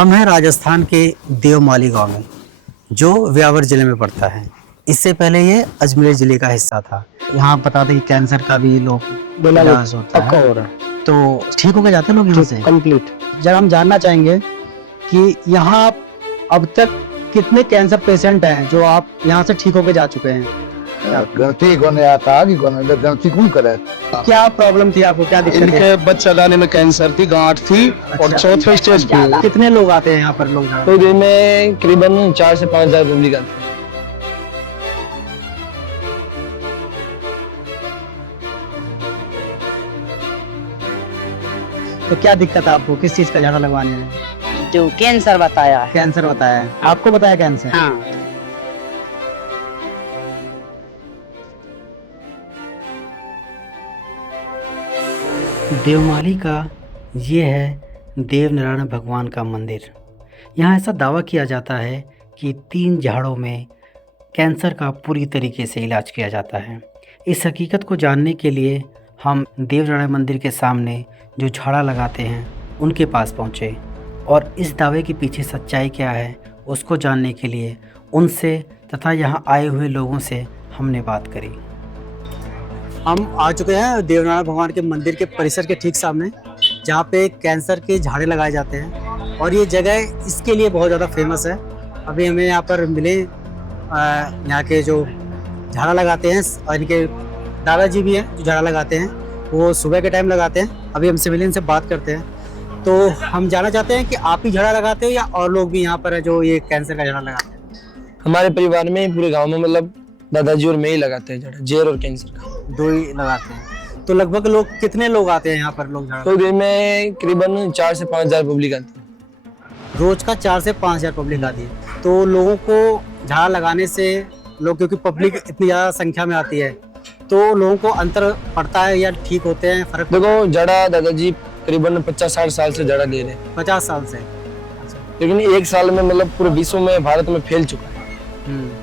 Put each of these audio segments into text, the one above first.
हम हैं राजस्थान के देवमाली गांव में, जो व्यावर जिले में पड़ता है। इससे पहले ये अजमेर जिले का हिस्सा था। यहाँ बता दें कि कैंसर का भी लोग इलाज होता है, हो रहा तो ठीक होकर जाते हैं लोग यहाँ से। कंप्लीट। जब हम जानना चाहेंगे कि यहाँ अब तक कितने कैंसर पेशेंट हैं जो आप यहाँ से ठीक होकर जा चुके हैं। गलती कोने आता कि कोने गलती कौन करे। क्या प्रॉब्लम थी आपको, क्या दिक्कत है? इनके बच्चा दाने में कैंसर थी, गांठ थी और चौथे स्टेज पे। कितने लोग आते हैं यहाँ पर लोग? तो दिन में करीबन 4 से 5 हज़ार पब्लिक आती है। तो क्या दिक्कत है आपको, किस चीज का झाड़ा लगवाने हैं? जो कैंसर बताया है। कैंसर बताया है आपको? बताया कैंसर? हाँ। देवमाली का ये है देवनारायण भगवान का मंदिर। यहाँ ऐसा दावा किया जाता है कि 3 झाड़ों में कैंसर का पूरी तरीके से इलाज किया जाता है। इस हकीकत को जानने के लिए हम देवनारायण मंदिर के सामने जो झाड़ा लगाते हैं उनके पास पहुँचे और इस दावे के पीछे सच्चाई क्या है उसको जानने के लिए उनसे तथा यहाँ आए हुए लोगों से हमने बात करी। हम आ चुके हैं देवनारायण भगवान के मंदिर के परिसर के ठीक सामने, जहाँ पे कैंसर के झाड़े लगाए जाते हैं और ये जगह इसके लिए बहुत ज़्यादा फेमस है। अभी हमें यहाँ पर मिले यहाँ के जो झाड़ा लगाते हैं और इनके दादाजी भी हैं जो झाड़ा लगाते हैं, वो सुबह के टाइम लगाते हैं। अभी हमसे मिले, इनसे बात करते हैं। तो हम जानना चाहते हैं कि आप ही झाड़ा लगाते हो या और लोग भी यहाँ पर है जो ये कैंसर का झाड़ा लगाते हैं? हमारे परिवार में पूरे गांव में मतलब दादाजी और मैं ही लगाते हैं झाड़ा, जेर और कैंसर का। 2 ही लगाते हैं। तो लगभग लोग कितने लोग आते हैं यहाँ पर लोग झाड़ा? तो दिन में करीबन 4 से 5 हज़ार पब्लिक आती है। रोज का 4 से 5 हज़ार पब्लिक आती है। तो लोगों को झाड़ा लगाने से लोग, क्योंकि पब्लिक इतनी ज़्यादा संख्या में आती है, तो लोगों को अंतर पड़ता है या ठीक होते हैं? फर्क देखो जड़ा दादाजी करीबन 50-60 साल से जड़ा ले रहे हैं, 50 साल से। लेकिन 1 साल में मतलब पूरे विश्व में भारत में फैल चुका है।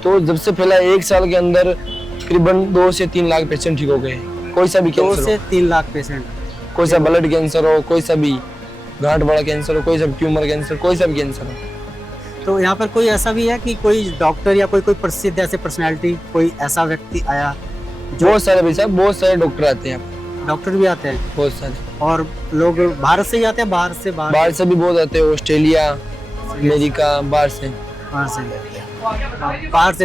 तो जब से फैला 1 साल के अंदर करीबन 2 से 3 लाख पेशेंट ठीक हो गए। कोई सा भी 2 कैंसर से 3 लाख पेशेंट, कोई सा ब्लड कैंसर हो, कोई सा भी गांठ बड़ा कैंसर हो, कोई सा ट्यूमर कैंसर, कोई सा भी कैंसर हो। तो यहाँ पर कोई ऐसा भी है कि कोई डॉक्टर या कोई प्रसिद्ध ऐसे पर्सनैलिटी, कोई ऐसा व्यक्ति आया? बहुत सारे भाई साहब, बहुत सारे डॉक्टर आते हैं यहाँ पे। डॉक्टर भी आते हैं बहुत सारे, और लोग बाहर से ही आते हैं? बाहर बाहर से भी बहुत आते हैं, ऑस्ट्रेलिया, अमेरिका, बाहर से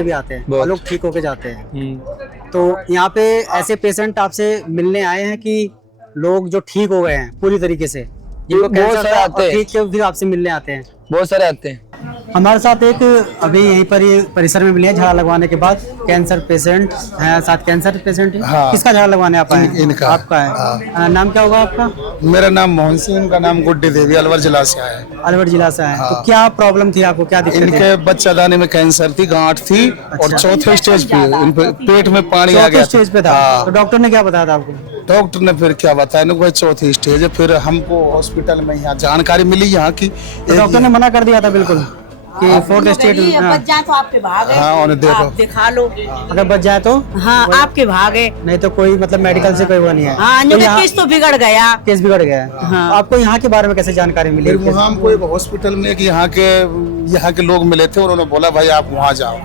भी आते हैं और लोग ठीक होके जाते हैं। तो यहाँ पे ऐसे पेशेंट आपसे मिलने आए हैं कि लोग जो ठीक हो गए हैं पूरी तरीके से, जिनको कैंसर था और ठीक है, फिर आपसे मिलने आते हैं? बहुत सारे आते हैं। हमारे साथ एक अभी यहीं पर ये परिसर में मिले हैं झाड़ा लगवाने के बाद कैंसर पेशेंट हैं। साथ कैंसर पेशेंट है। हाँ। किसका झाड़ा लगवाने आप आए? इनका। आपका है। हाँ। नाम क्या होगा आपका? मेरा नाम मोहन सिंह, इनका नाम गुड्डी देवी, अलवर जिला से आए। अलवर जिला से आए। हाँ। तो क्या प्रॉब्लम थी आपको, क्या दिक्कत थी? इनके बच्चा दाने में कैंसर थी, गांठ थी और चौथे स्टेज पे, इनके पेट में पानी आ गया। स्टेज पे था। हाँ। तो डॉक्टर ने क्या बताया था आपको? डॉक्टर ने फिर क्या बताया, इनको चौथी स्टेज है। फिर हमको हॉस्पिटल में यहाँ जानकारी मिली यहाँ की, तो डॉक्टर ने मना कर दिया था बिल्कुल कि 4th स्टेज में? बच जाए तो आपके भागे। हाँ, उन्हें देखो। आप दिखा लो। अगर बच जाए तो? हाँ, आपके भागे। नहीं तो कोई मतलब मेडिकल से कोई वो नहीं है? हाँ, तो यहाँ केस तो बिगड़ गया। केस बिगड़ गया है। हाँ। आपको यहाँ के बारे में कैसे जानकारी मिली? फिर वहाँ हमको एक हॉस्पिटल में यहाँ के लोग मिले थे, उन्होंने बोला भाई आप वहाँ जाओ।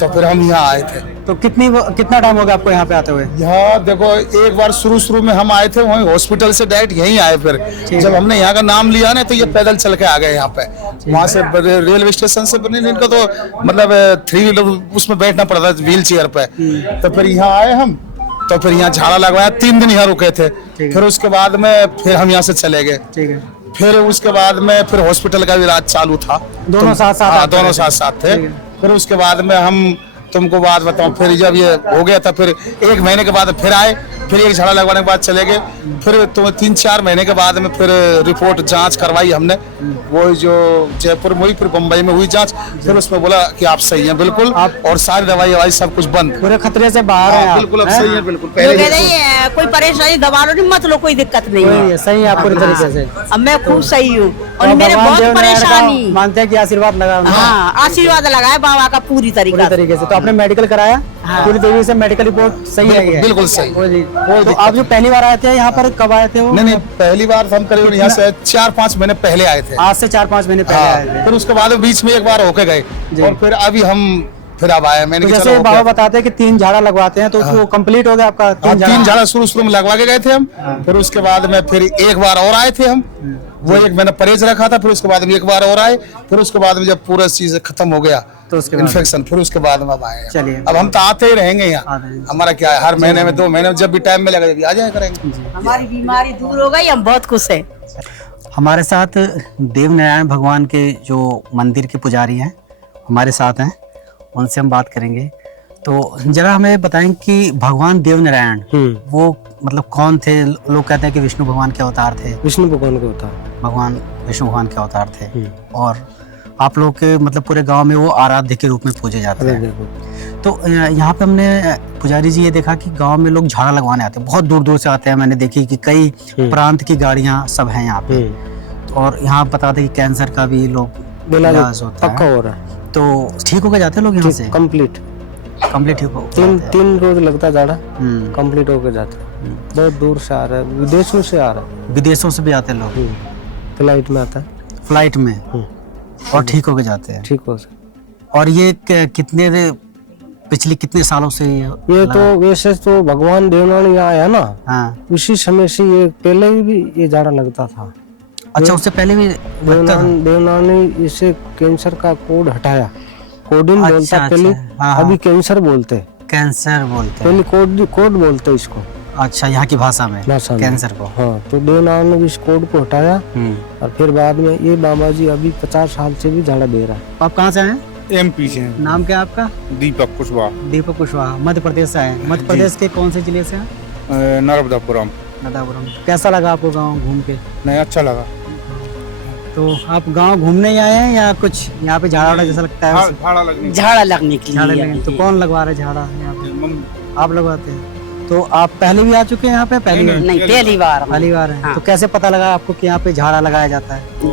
तो फिर हम यहाँ आए थे। तो कितना टाइम हो गया आपको यहाँ पे आते हुए? यहाँ देखो, एक बार शुरू में हम आए थे, वहीं हॉस्पिटल से डायरेक्ट यहीं आए। फिर जब हमने यहाँ का नाम लिया ना, तो ये पैदल चल के आ गए यहाँ पे। वहाँ से रेलवे स्टेशन से इनको तो मतलब 3 व्हीलर उसमें बैठना पड़ा था, व्हील चेयर पे। तो फिर यहाँ आए हम, तो फिर यहाँ झाड़ा लगवाया। 3 दिन यहाँ रुके थे। फिर उसके बाद में फिर हम यहाँ से चले गए। ठीक है। फिर उसके बाद में फिर हॉस्पिटल का इलाज चालू था। दोनों साथ हाँ, दोनों साथ थे। फिर उसके बाद में हम तुमको बात बताऊं, फिर जब ये हो गया था, फिर 1 महीने के बाद फिर आए। फिर एक झाड़ा लगवाने के बाद चले गए। फिर तो 3-4 महीने के बाद में फिर रिपोर्ट जांच करवाई हमने, वो जो जयपुर में हुई, फिर मुंबई में हुई जांच। फिर उसमें बोला कि आप सही हैं बिल्कुल, और सारी दवाई सब कुछ बंद, पूरे खतरे से बाहर हैं आप। बिल्कुल अब सही है बिल्कुल। जो कह रही है कोई परेशानी दबा लो, मत लो, कोई दिक्कत नहीं है। सही है आप पूरी तरीके से। अब मैं खूब सही हूँ और तो मेरे भगवान बहुत देवनारायण का परेशानी। मानते हैं कि आशीर्वाद लगा उनका। हाँ, आशीर्वाद लगाए बाबा का पूरी पूरी तरीके तरीके से। तो आपने मेडिकल कराया? हाँ। पूरी तरीके से मेडिकल रिपोर्ट सही आई है। बिल्कुल सही। तो आप जो पहली बार आए थे यहाँ पर कब आए थे वो? नहीं पहली बार हम करीब यहाँ से 4-5 महीने पहले आए थे। आज से 4-5 महीने पहले आए थे। फिर उसके बाद बीच में एक बार होके गए और फिर अभी हम फिर अब आए। मैंने तो कहा जैसे चलो बाबा बताते हैं कि 3 झाड़ा लगवाते हैं, तो वो कंप्लीट हो गया आपका 3 झाड़ा शुरू में लगवा के गए थे हम। फिर उसके बाद में फिर एक बार और आए थे हम, वो एक मैंने परहेज रखा था। फिर उसके बाद में एक बार और आए। फिर उसके बाद में जब पूरा चीज खत्म हो गया तो उसके बाद इन्फेक्शन, फिर उसके बाद में अब आए। चलिए। अब हम तो आते ही रहेंगे यहाँ। आते हैं। हमारा क्या है, हर महीने में 2 महीने में जब भी टाइम मिलेगा जब भी आ जाया करेंगे। हमारी बीमारी दूर हो गई, हम बहुत खुश हैं। हमारे साथ देवनारायण भगवान के जो मंदिर के पुजारी हैं हमारे साथ हैं, उनसे हम बात करेंगे। तो जरा हमें बताएं कि भगवान देवनारायण वो मतलब कौन थे? लोग कहते हैं कि विष्णु भगवान के अवतार थे। विष्णु भगवान के होता भगवान विष्णु भगवान के अवतार थे और आप लोग के मतलब पूरे गांव में वो आराध्य के रूप में पूजे जाते हैं। तो यहाँ पे हमने पुजारी जी ये देखा कि गांव में लोग झाड़ा लगवाने आते हैं, बहुत दूर दूर से आते हैं। मैंने देखी कि कई प्रांत की गाड़ियां सब हैं यहाँ पे। और यहाँ बताते कि कैंसर का भी लोग इलाज होता पक्का है। हो रहा है, तो ठीक होकर जाते हैं लोग यहाँ से? कंप्लीट कंप्लीट ठीक हो? 3 रोज लगता है झाड़ा, कंप्लीट होकर जाता है। बहुत दूर से आ रहा है, विदेशों से आ रहा है। विदेशों से भी आते हैं लोग? फ्लाइट में आता है। फ्लाइट में? और ठीक होकर जाते हैं? ठीक हो सकता। और ये पिछले कितने सालों से ये तो वैसे तो भगवान देवनारायण यहाँ आया ना, हाँ। उसी समय से ये पहले भी ये झाड़ा लगता था। अच्छा, उससे पहले भी लगता था? देवनारायण ने इसे कैंसर का कोड हटाया। कोडिंग अच्छा, बोलता अच्छा, पहले, हाँ, अभी कैंसर बोलते, कैंसर बोलते हैं। पहले कोड बोलते इसको। अच्छा, यहाँ की भाषा में कैंसर को? हाँ, तो देवनारायण ने इस कोड को हटाया और फिर बाद में ये बाबा जी अभी 50 साल से भी झाड़ा दे रहा है। आप कहाँ से आए? MP से। नाम क्या है आपका? दीपक कुशवाहा। दीपक कुशवाहा, मध्य प्रदेश से आए। मध्य प्रदेश के कौन से जिले से हैं? नर्मदापुरम। नर्मदापुरम। कैसा लगा आपको गाँव घूम के? नहीं, अच्छा लगा। तो आप गांव घूमने ही आए हैं या कुछ यहाँ पे झाड़ा वाड़ा जैसा लगता है? झाड़ा लगने झाड़ा लगने के झाड़ा लिए। लगने। तो कौन लगवा रहे झाड़ा यहाँ पे? मम्मी। आप लगवाते हैं? तो आप पहले भी आ चुके हैं यहाँ पे? पहली बार? नहीं, पहली बार। पहली बार है। हाँ। तो कैसे पता लगा आपको कि यहाँ पे झाड़ा लगाया जाता है? तो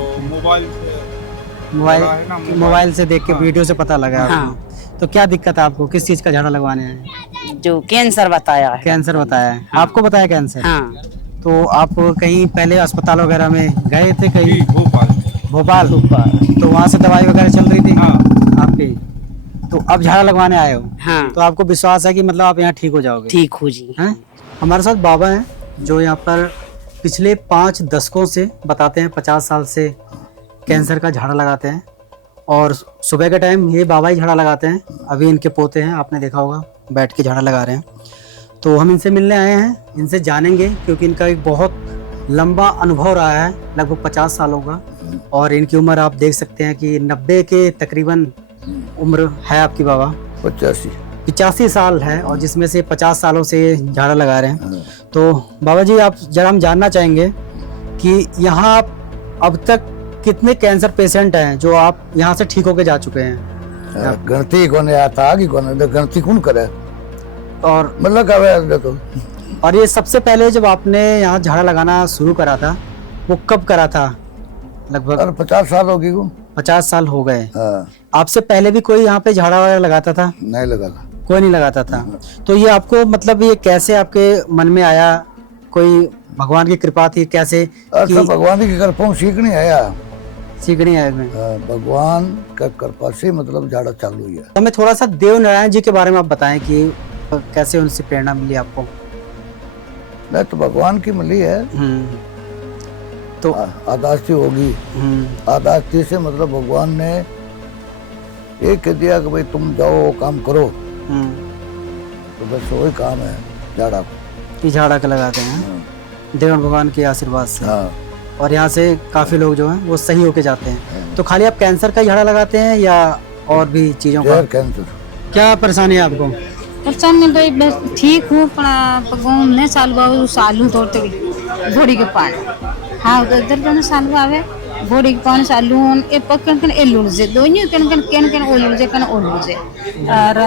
मोबाइल से देख के वीडियो से पता लगा आपको? हाँ। तो क्या दिक्कत है आपको? किस चीज का झाड़ा लगवाने हैं? जो कैंसर बताया है। कैंसर बताया है? आपको बताया कैंसर? हाँ। तो आप कहीं पहले अस्पताल वगैरह में गए थे कहीं? भोपाल। भोपाल। तो वहाँ से दवाई वगैरह चल रही थी हाँ। आपकी? तो अब झाड़ा लगवाने आए हो? हाँ। तो आपको विश्वास है कि मतलब आप यहाँ ठीक हो जाओगे? ठीक हो जी। हैं? हमारे साथ बाबा हैं जो यहाँ पर पिछले 5 दशकों से बताते हैं, 50 साल से कैंसर का झाड़ा लगाते हैं। और सुबह के टाइम ये बाबा ही झाड़ा लगाते हैं। अभी इनके पोते हैं, आपने देखा होगा बैठ के झाड़ा लगा रहे हैं। तो हम इनसे मिलने आए हैं, इनसे जानेंगे क्योंकि इनका एक बहुत लंबा अनुभव रहा है, लगभग 50 सालों का। और इनकी उम्र आप देख सकते हैं कि 90 के तकरीबन उम्र है आपकी बाबा। 85 साल है और जिसमें से 50 सालों से झाड़ा लगा रहे हैं। तो बाबा जी, आप जरा हम जानना चाहेंगे कि यहाँ आप अब तक कितने कैंसर पेशेंट हैं जो आप यहाँ से ठीक होके जा चुके हैं? गणती कोने आता कि कोने गणती कौन करे और मतलब क्या देखो। और ये सबसे पहले जब आपने यहाँ झाड़ा लगाना शुरू करा था वो कब करा था? लगभग 50 साल होगी को। 50 साल हो गए। हाँ, आपसे पहले भी कोई यहाँ पे झाड़ा वगैरह लगाता था? नहीं लगा था। कोई नहीं लगाता था। तो ये आपको मतलब ये कैसे आपके मन में आया? कोई भगवान की कृपा थी कैसे और सब भगवान की कृपा से सीखने आया। सीखनी है इसमें? भगवान का कृपा से मतलब झाड़ा चालू हुई है। हमें थोड़ा सा देवनारायण जी के बारे में आप बताएं कि कैसे उनसे प्रेरणा मिली आपको? नहीं तो भगवान की मिली है तो आदास्ती होगी। आदास्ती से मतलब भगवान ने एक कह दिया कि भाई तुम जाओ काम करो, तो बस वही काम है झाड़ा को। ये झाड़ा के लगाते हैं देवन भगवान के आशीर्वाद से। हाँ। और यहाँ से काफी लोग जो हैं वो सही होके जाते हैं। तो खाली आप कैंसर का झाड़ा लगाते हैं या और भी चीजों का? कैंसर। क्या परेशानी है आपको? परेशानी भाई बस ठीक हूँ भगवान ने सालू सालू तोड़ते घोड़ी के पानी। हाँ इधर तो सालू आवे घोड़ी के पानी सालू ए पकन कन ए लुड़जे दोनों कन ओ लुड़जे और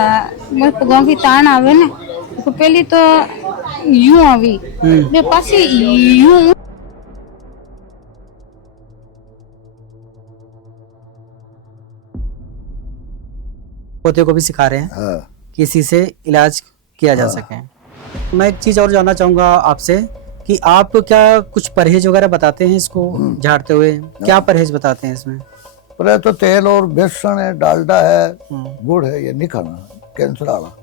मैं भगवान की तान आवे ना तो पहले तो यूं आवी मैं पास यूं पोते को भी सिखा रहे हैं। हाँ। कि इसी से इलाज किया जा सके। मैं एक चीज़ और जानना चाहूँगा आपसे कि आप क्या कुछ परहेज वगैरह बताते हैं इसको झाड़ते हुए? क्या परहेज बताते हैं इसमें? पहले तो तेल और बेसन है, डालडा है, गुड़ है, ये नहीं खाना कैंसर वाला।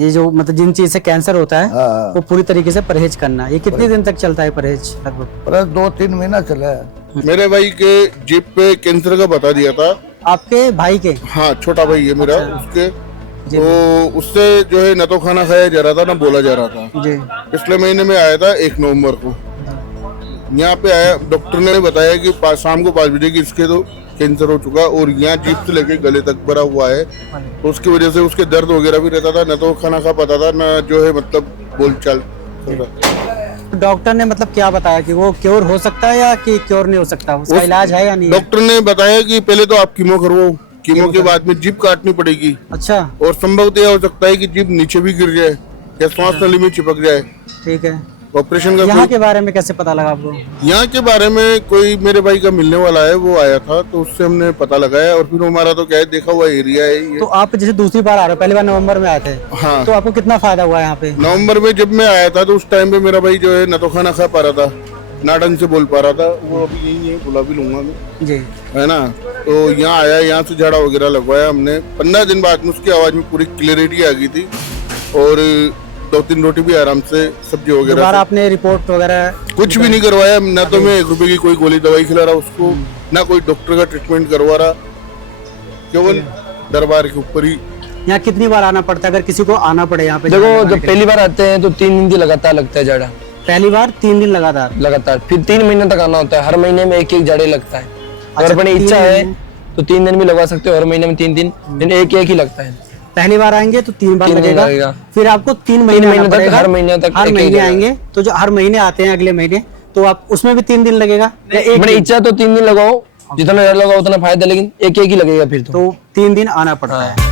ये जो मतलब जिन चीज से कैंसर होता है हाँ। वो पूरी तरीके से परहेज करना। ये कितने दिन तक चलता है परहेज लगभग? पहले 2-3 महीना चला है। मेरे भाई के जीप पे कैंसर का बता दिया था। आपके भाई के? हाँ, छोटा भाई है मेरा। अच्छा। उसके जी। तो उससे जो है न तो खाना खाया जा रहा था, न बोला जा रहा था। जी। पिछले महीने में आया था 1 नवंबर को। यहाँ पे आया, डॉक्टर ने बताया कि शाम को 5 बजे की इसके तो कैंसर हो चुका और यहाँ जीप से लेके गले तक भरा हुआ है। तो उसकी वजह से उसके दर्द वगैरह भी रहता था, न तो खाना खा पाता था, न जो है मतलब बोलचाल। डॉक्टर ने मतलब क्या बताया कि वो क्योर हो सकता है या कि क्योर नहीं हो सकता? उसका इलाज है या नहीं? डॉक्टर ने बताया कि पहले तो आप कीमो करवाओ, कीमो के बाद में जीप काटनी पड़ेगी। अच्छा। और संभवतः यह हो सकता है कि जीप नीचे भी गिर जाए या श्वास नली में चिपक जाए। ठीक है। ऑपरेशन का यहाँ के बारे में कैसे पता लगा आपको? यहाँ के बारे में कोई मेरे भाई का मिलने वाला है, वो आया था तो उससे हमने पता लगाया और फिर हमारा तो क्या है, देखा हुआ एरिया है ये। तो आप जैसे दूसरी बार आ रहे हो, पहली बार नवंबर में आए थे। हाँ। तो आपको कितना फायदा हुआ यहाँ पे? नवंबर में जब मैं आया था तो उस टाइम पे मेरा भाई जो है न तो खाना खा पा रहा था, ना ढंग से बोल पा रहा था। वो अभी यही है, बुला भी लूंगा मैं, जी, है ना। तो यहाँ आया, यहाँ से झाड़ा वगैरह लगवाया हमने। 15 दिन बाद में उसकी आवाज में पूरी क्लियरिटी आ गई थी और 2-3 रोटी भी आराम से, सब्जी वगैरह। दोबारा आपने रिपोर्ट वगैरह कुछ भी नहीं करवाया, ना तो मैं 1 रुपए की कोई गोली दवाई खिला रहा उसको, ना कोई डॉक्टर का ट्रीटमेंट करवा रहा, केवल दरबार के ऊपर ही। यहाँ कितनी बार आना पड़ता है अगर किसी को आना पड़े यहाँ पे? देखो, जब पहली बार आते हैं तो 3 दिन की लगातार लगता है झाड़ा, पहली बार 3 दिन लगातार। फिर 3 महीने तक आना होता है। हर महीने में 1-1 झाड़े लगता है। अगर अच्छा, अपनी 3 इच्छा है महीने? तो 3 दिन भी लगवा सकते हो, हर महीने में 3 दिन, लेकिन 1-1 ही लगता है। पहली बार आएंगे तो 3 बार 3 दिन लगेगा, लगेगा। फिर आपको 3 महीने महीने आना तक, पड़ेगा। हर महीने तक हर एक महीने एक आएंगे तो जो हर महीने आते हैं अगले महीने, तो आप उसमें भी 3 दिन लगेगा या एक अपनी दिन? इच्छा तो 3 दिन लगाओ, जितना झाड़ लगाओ उतना फायदा, लेकिन 1-1 ही लगेगा फिर तो। 3 दिन आना पड़ता है।